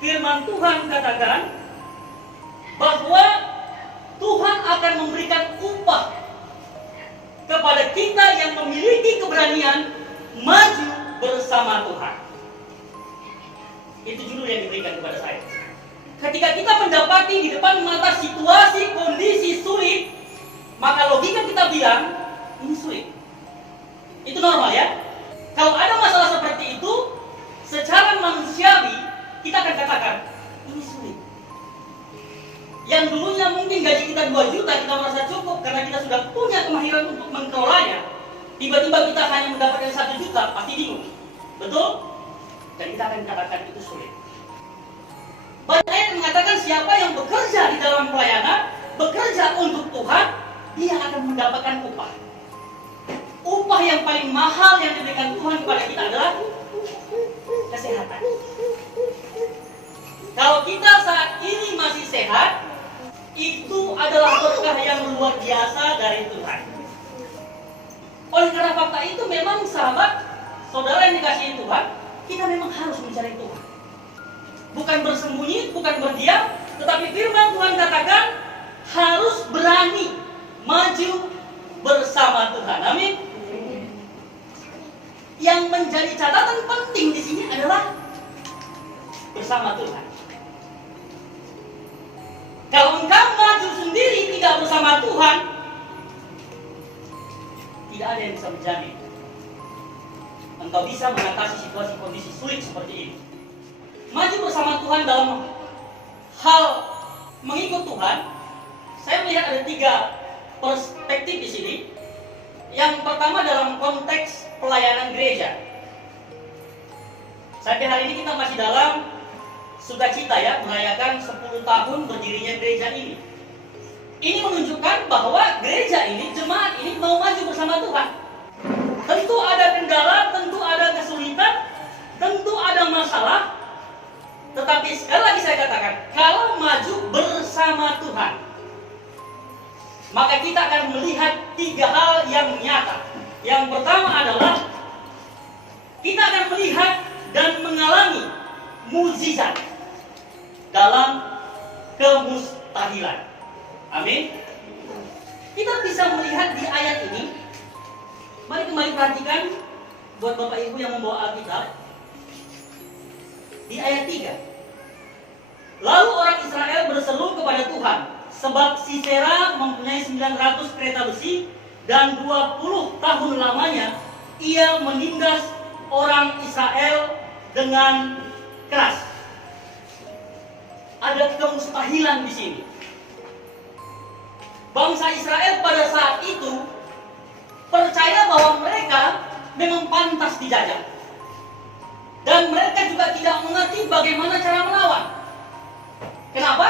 Firman Tuhan katakan bahwa Tuhan akan memberikan upah kepada kita yang memiliki keberanian maju bersama Tuhan. Itu judul yang diberikan kepada saya. Ketika kita mendapati di depan mata situasi kondisi sulit, maka logika kita bilang ini sulit. Itu normal ya. Kalau ada masalah seperti itu, secara manusiawi kita akan katakan ini sulit. Yang dulunya mungkin gaji kita 2 juta, kita merasa cukup karena kita sudah punya kemahiran untuk mengelolanya. Tiba-tiba kita hanya mendapatkan 1 juta, pasti bingung. Betul? Dan kita akan katakan itu sulit. Banyak ayat mengatakan siapa yang bekerja di dalam pelayanan, bekerja untuk Tuhan, dia akan mendapatkan upah. Upah yang paling mahal yang diberikan Tuhan kepada kita adalah kesehatan. Kalau kita saat ini masih sehat, itu adalah berkah yang luar biasa dari Tuhan. Oleh karena fakta itu memang sahabat, saudara yang dikasihi Tuhan, kita memang harus mencari Tuhan. Bukan bersembunyi, bukan berdiam, tetapi firman Tuhan katakan harus berani maju bersama Tuhan. Amin. Yang menjadi catatan penting di sini adalah bersama Tuhan. Kalau engkau maju sendiri tidak bersama Tuhan, tidak ada yang bisa menjamin engkau bisa mengatasi situasi kondisi sulit seperti ini. Maju bersama Tuhan dalam hal mengikut Tuhan, saya melihat ada 3 perspektif di sini. Yang pertama dalam konteks pelayanan gereja. Sampai hari ini kita masih dalam sukacita ya, merayakan 10 tahun berdirinya gereja ini. Ini menunjukkan bahwa gereja ini, jemaat ini mau maju bersama Tuhan. Tentu ada kendala, tentu ada kesulitan, tentu ada masalah. Tetapi sekali lagi saya katakan, kalau maju bersama Tuhan, maka kita akan melihat 3 hal yang nyata. Yang pertama adalah kita akan melihat dan mengalami mukjizat dalam kemustahilan. Amin. Kita bisa melihat di ayat ini. Mari kembali perhatikan buat Bapak Ibu yang membawa Alkitab. Di ayat 3. Lalu orang Israel berseru kepada Tuhan, sebab Sisera mempunyai 900 kereta besi dan 20 tahun lamanya ia menindas orang Israel dengan keras. Ada kemustahilan di sini. Bangsa Israel pada saat itu percaya bahwa mereka memang pantas dijajah. Dan mereka juga tidak mengerti bagaimana cara melawan. Kenapa?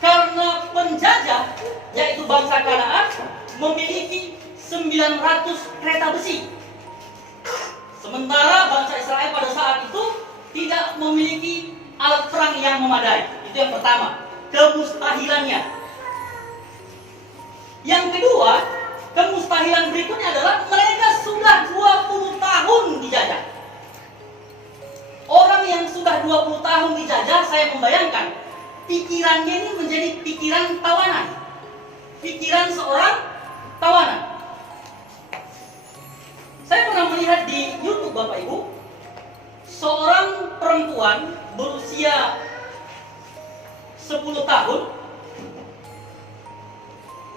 Karena penjajah, yaitu bangsa Kanaan, memiliki 900 kereta besi. Sementara bangsa Israel pada saat itu tidak memiliki alat perang yang memadai. Itu yang pertama, kemustahilannya. Yang kedua, kemustahilan berikutnya adalah mereka sudah 20 tahun dijajah. Orang yang sudah 20 tahun dijajah, saya membayangkan pikirannya ini menjadi pikiran tawanan. Pikiran seorang tawanan. Saya pernah melihat di YouTube Bapak Ibu, seorang perempuan berusia 10 tahun,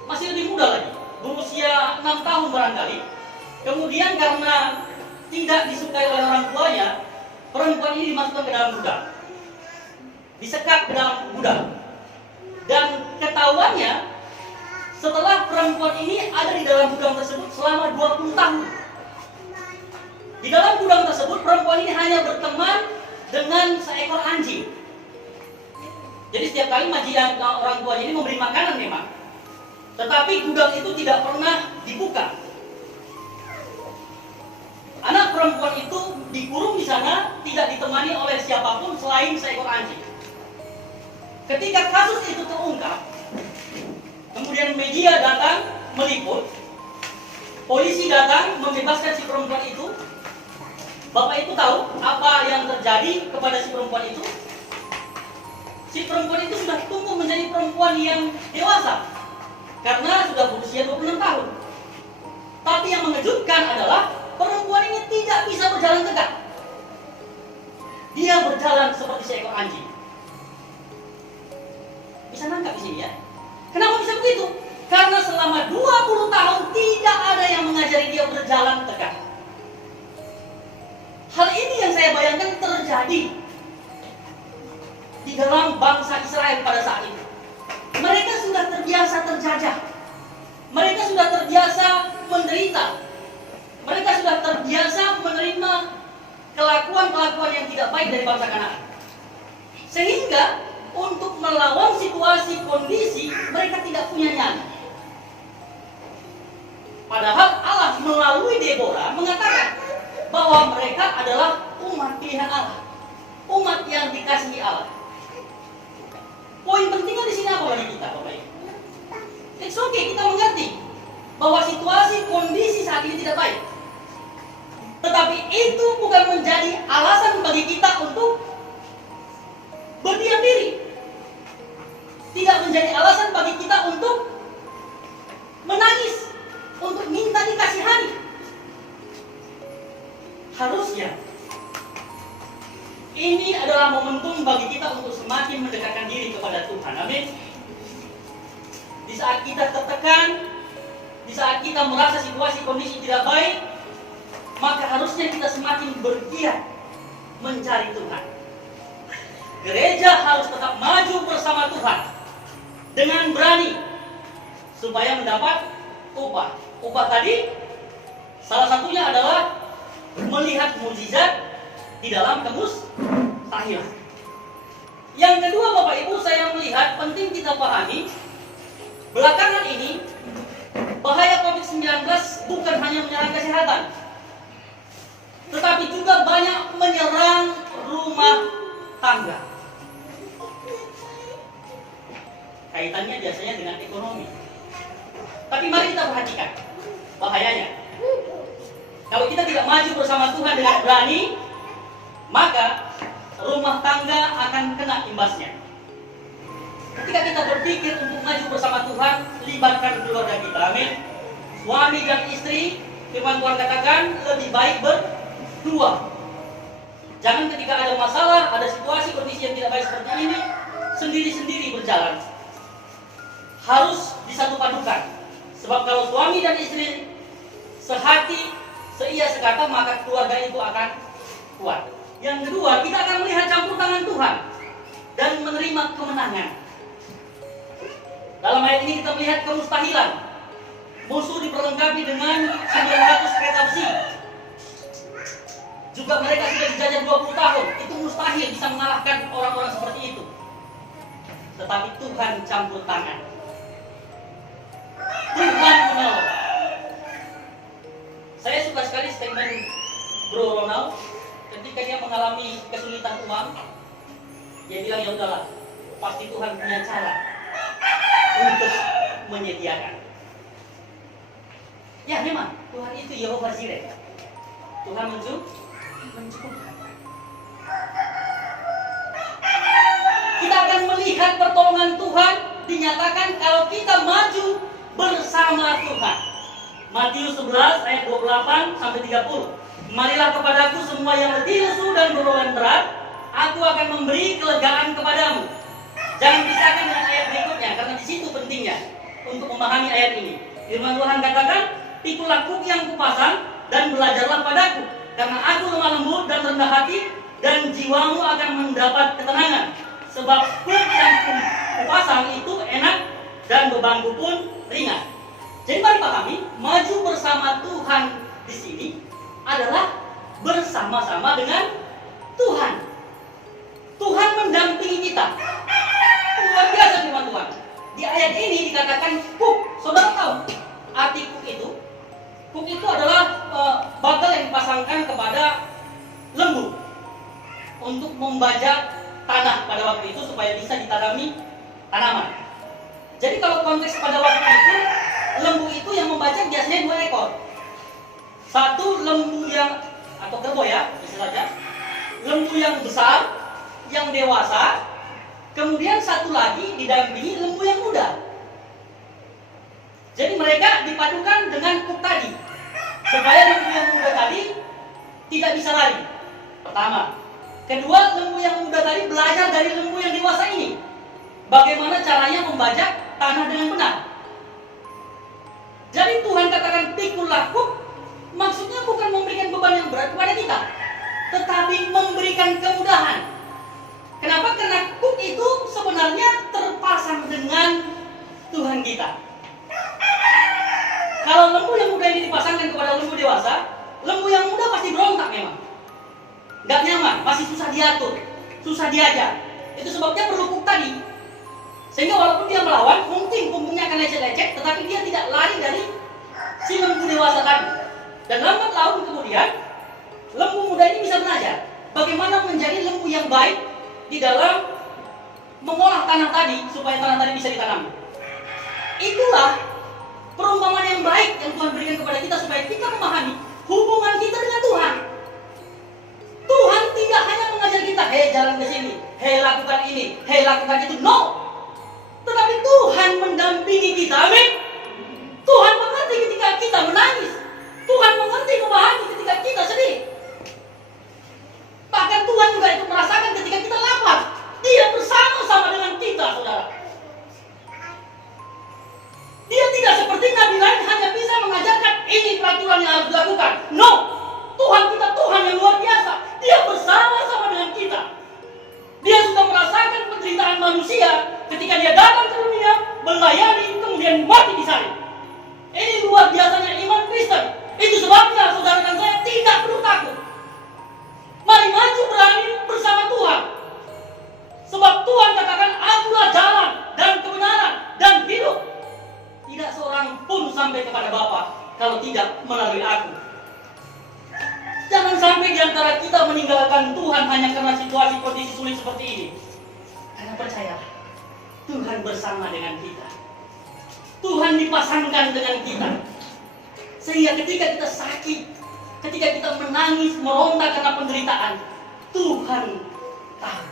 masih lebih muda lagi, berusia 6 tahun barangkali. Kemudian karena tidak disukai oleh orang tuanya, perempuan ini dimasukkan ke dalam gudang, disekap ke dalam gudang. Dan ketahuannya, setelah perempuan ini ada di dalam gudang tersebut selama 20 tahun. Di dalam gudang tersebut, perempuan ini hanya berteman dengan seekor anjing. Jadi setiap kali majikan orang tuanya ini memberi makanan memang, tetapi gudang itu tidak pernah dibuka. Anak perempuan itu dikurung di sana, tidak ditemani oleh siapapun selain seekor anjing. Ketika kasus itu terungkap, kemudian media datang meliput, polisi datang membebaskan si perempuan itu. Bapak Ibu tahu apa yang terjadi kepada si perempuan itu? Si perempuan itu sudah tumbuh menjadi perempuan yang dewasa karena sudah berusia 26 tahun. Tapi yang mengejutkan adalah perempuan ini tidak bisa berjalan tegak. Dia berjalan seperti seekor anjing. Bisa nangkap di sini ya? Kenapa bisa begitu? Karena selama 20 tahun tidak ada yang mengajari dia berjalan tegak. Hal ini yang saya bayangkan terjadi di dalam bangsa Israel pada saat itu. Mereka sudah terbiasa terjajah. Mereka sudah terbiasa menderita. Mereka sudah terbiasa menerima kelakuan-kelakuan yang tidak baik dari bangsa Kanaan. Sehingga untuk melawan situasi kondisi mereka tidak punya nyali. Padahal Allah melalui Deborah mengatakan bahwa mereka adalah umat pilihan Allah, umat yang dikasihi Allah. Poin pentingnya di sini apa bagi kita, Bapak Ibu? It's okay, kita mengerti bahwa situasi kondisi saat ini tidak baik. Tetapi itu bukan menjadi alasan bagi kita untuk berdiam diri. Tidak menjadi alasan bagi kita untuk menangis, untuk minta dikasihani. Harusnya ini adalah momentum bagi kita untuk semakin mendekatkan diri kepada Tuhan. Amin. Di saat kita tertekan, di saat kita merasa situasi kondisi tidak baik, maka harusnya kita semakin bergiat mencari Tuhan. Gereja harus tetap maju bersama Tuhan dengan berani supaya mendapat upah. Upah tadi salah satunya adalah melihat mukjizat di dalam kemustahilan. Yang kedua, Bapak Ibu, saya melihat penting kita pahami belakangan ini bahaya COVID-19 bukan hanya menyerang kesehatan, tetapi juga banyak menyerang rumah tangga. Kaitannya biasanya dengan ekonomi. Tapi mari kita perhatikan bahayanya. Kalau kita tidak maju bersama Tuhan dengan berani, maka rumah tangga akan kena imbasnya. Ketika kita berpikir untuk maju bersama Tuhan, libatkan keluarga kita. Amin. Suami dan istri, firman Tuhan katakan, lebih baik berdua. Jangan ketika ada masalah, ada situasi kondisi yang tidak baik seperti ini, sendiri-sendiri berjalan. Harus disatupadukan. Sebab kalau suami dan istri sehati, seia sekata, maka keluarga itu akan kuat. Yang kedua, kita akan melihat campur tangan Tuhan dan menerima kemenangan. Dalam ayat ini kita melihat kemustahilan. Musuh diperlengkapi dengan 900 kereta besi. Juga mereka sudah dijajah 20 tahun. Itu mustahil bisa mengalahkan orang-orang seperti itu. Tetapi Tuhan campur tangan. Tuhan menolong. Saya suka sekali statement Bro Ronald ketika dia mengalami kesulitan uang. Dia bilang, ya udahlah, pasti Tuhan punya cara untuk menyediakan. Ya memang Tuhan itu Yehova Jireh. Tuhan mencukupkan. Kita akan melihat pertolongan Tuhan dinyatakan kalau kita maju bersama Tuhan. Matius 11 ayat 28 sampai 30. Marilah kepadaku semua yang letih lesu dan beban berat, aku akan memberi kelegaan kepadamu. Jangan pisahkan dengan ayat berikutnya, karena di situ pentingnya untuk memahami ayat ini. Firman Tuhan katakan, pikulah kuk yang kupasang dan belajarlah padaku, karena aku lemah lembut dan rendah hati, dan jiwamu akan mendapat ketenangan. Sebab kuk yang kupasang itu enak dan bebanku pun ringan. Jadi mari pahami, maju bersama Tuhan di sini adalah bersama-sama dengan Tuhan. Tuhan mendampingi kita. Luar biasa firman Tuhan. Di ayat ini dikatakan kuk. Saudara tahu arti kuk itu? Kuk itu adalah bagal yang dipasangkan kepada lembu untuk membajak tanah pada waktu itu supaya bisa ditanami tanaman. Jadi kalau konteks pada waktu itu, lembu itu yang membajak biasanya 2 ekor. Satu lembu yang, atau kerbau ya, bisa saja. Lembu yang besar, yang dewasa. Kemudian satu lagi didampingi lembu yang muda. Jadi mereka dipadukan dengan kuk tadi, supaya lembu yang muda tadi tidak bisa lari. Pertama. Kedua, lembu yang muda tadi belajar dari lembu yang dewasa ini, bagaimana caranya membajak tanah dengan benar. Jadi Tuhan katakan pikulah kuk, maksudnya bukan memberikan beban yang berat kepada kita, tetapi memberikan kemudahan. Kenapa? Karena kuk itu sebenarnya terpasang dengan Tuhan kita. Kalau lembu yang muda ini dipasangkan kepada lembu dewasa, lembu yang muda pasti berontak memang. Gak nyaman, masih susah diatur, susah diajar. Itu sebabnya perlu kuk tadi. Sehingga walaupun dia melawan, mungkin punggungnya akan lecet-lecet, tetapi dia tidak lari dari si lembu dewasa tadi. Dan lambat laun kemudian, lembu muda ini bisa belajar bagaimana menjadi lembu yang baik di dalam mengolah tanah tadi, supaya tanah tadi bisa ditanam. Itulah perumpamaan yang baik yang Tuhan berikan kepada kita, supaya kita memahami hubungan kita dengan Tuhan. Tuhan tidak hanya mengajar kita, hei jalan ke sini, hei lakukan ini, hei lakukan itu. No. Tetapi Tuhan mendampingi kita. Amin. Tuhan mengerti ketika kita menangis. Tuhan mengerti memahami ketika kita sedih. Bahkan Tuhan juga itu merasakan ketika kita lapar. Dia bersama-sama dengan kita, saudara. Dia tidak seperti nabi lain hanya bisa mengajarkan ini peraturan yang harus dilakukan. No. Tuhan kita Tuhan yang luar biasa. Dia bersama-sama dengan kita. Dia sudah merasakan penderitaan manusia ketika dia datang ke dunia, melayani, kemudian mati di salib. Ini luar biasanya iman Kristen. Itu sebabnya saudara dan saya tidak perlu takut. Mari maju berani bersama Tuhan. Sebab Tuhan katakan, akulah jalan dan kebenaran dan hidup. Tidak seorang pun sampai kepada Bapa kalau tidak melalui aku. Jangan sampai di antara kita meninggalkan Tuhan hanya karena situasi kondisi sulit seperti ini. Karena percayalah, Tuhan bersama dengan kita. Tuhan dipasangkan dengan kita. Sehingga ketika kita sakit, ketika kita menangis, meronta karena penderitaan, Tuhan tahu.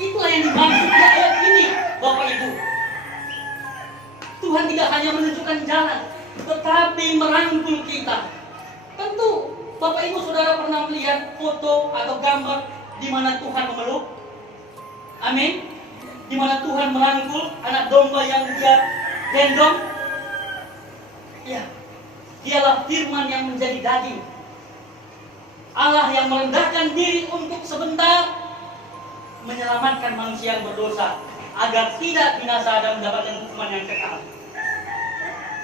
Itulah yang dimaksud di ayat ini, Bapak Ibu. Tuhan tidak hanya menunjukkan jalan, tetapi merangkul kita. Tentu Bapak Ibu Saudara pernah melihat foto atau gambar di mana Tuhan memeluk. Amin. Di mana Tuhan merangkul anak domba yang dia gendong. Ya, dialah firman yang menjadi daging. Allah yang merendahkan diri untuk sebentar menyelamatkan manusia yang berdosa agar tidak binasa dan mendapatkan hukuman yang kekal.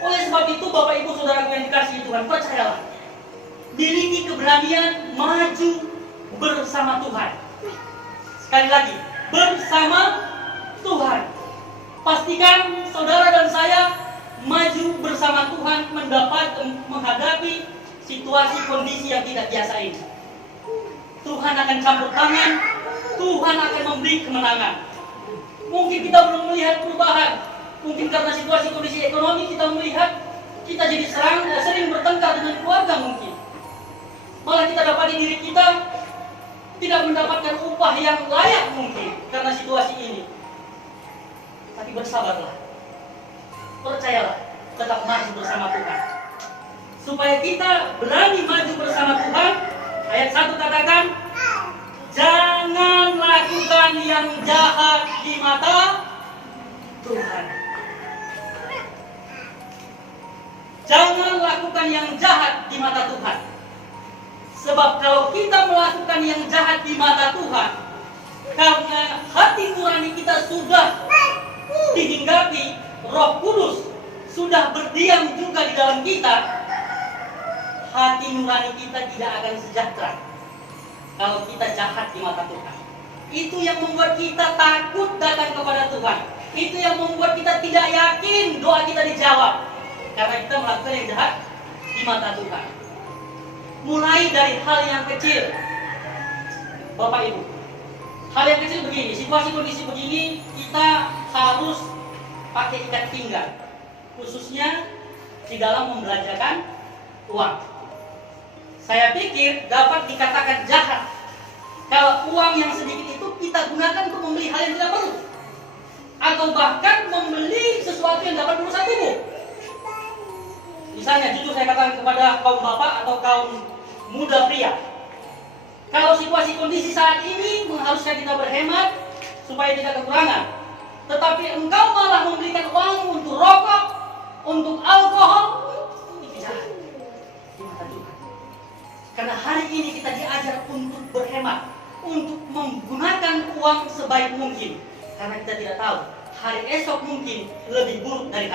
Oleh sebab itu Bapak Ibu Saudara yang dikasihi Tuhan, percayalah, miliki keberanian maju bersama Tuhan. Sekali lagi, bersama Tuhan. Pastikan saudara dan saya maju bersama Tuhan menghadapi situasi kondisi yang tidak biasa ini. Tuhan akan campur tangan, Tuhan akan memberi kemenangan. Mungkin kita belum melihat perubahan, mungkin karena situasi kondisi ekonomi kita melihat kita jadi sering bertengkar dengan keluarga mungkin. Malah kita dapati diri kita tidak mendapatkan upah yang layak mungkin karena situasi ini. Tapi bersabarlah, percayalah, tetap maju bersama Tuhan. Supaya kita berani maju bersama Tuhan, ayat 1 katakan, jangan lakukan yang jahat di mata Tuhan. Jangan lakukan yang jahat di mata Tuhan. Sebab kalau kita melakukan yang jahat di mata Tuhan, karena hati nurani kita sudah dihinggapi, Roh Kudus sudah berdiam juga di dalam kita, hati nurani kita tidak akan sejahtera kalau kita jahat di mata Tuhan. Itu yang membuat kita takut datang kepada Tuhan. Itu yang membuat kita tidak yakin doa kita dijawab, karena kita melakukan yang jahat di mata Tuhan. Mulai dari hal yang kecil, Bapak Ibu. Hal yang kecil begini, situasi kondisi begini, kita harus pakai ikat pinggang, khususnya di dalam membelanjakan uang. Saya pikir dapat dikatakan jahat kalau uang yang sedikit itu kita gunakan untuk hal yang tidak perlu, atau bahkan membeli sesuatu yang dapat merusak tubuh. Misalnya, jujur saya katakan kepada kaum bapak atau kaum muda pria, kalau situasi kondisi saat ini mengharuskan kita berhemat supaya tidak kekurangan, tetapi engkau malah memberikan uang untuk rokok, untuk alkohol, itu jahat di mata Tuhan. Karena hari ini kita diajar untuk berhemat, untuk menggunakan uang sebaik mungkin, karena kita tidak tahu hari esok mungkin lebih buruk dari hari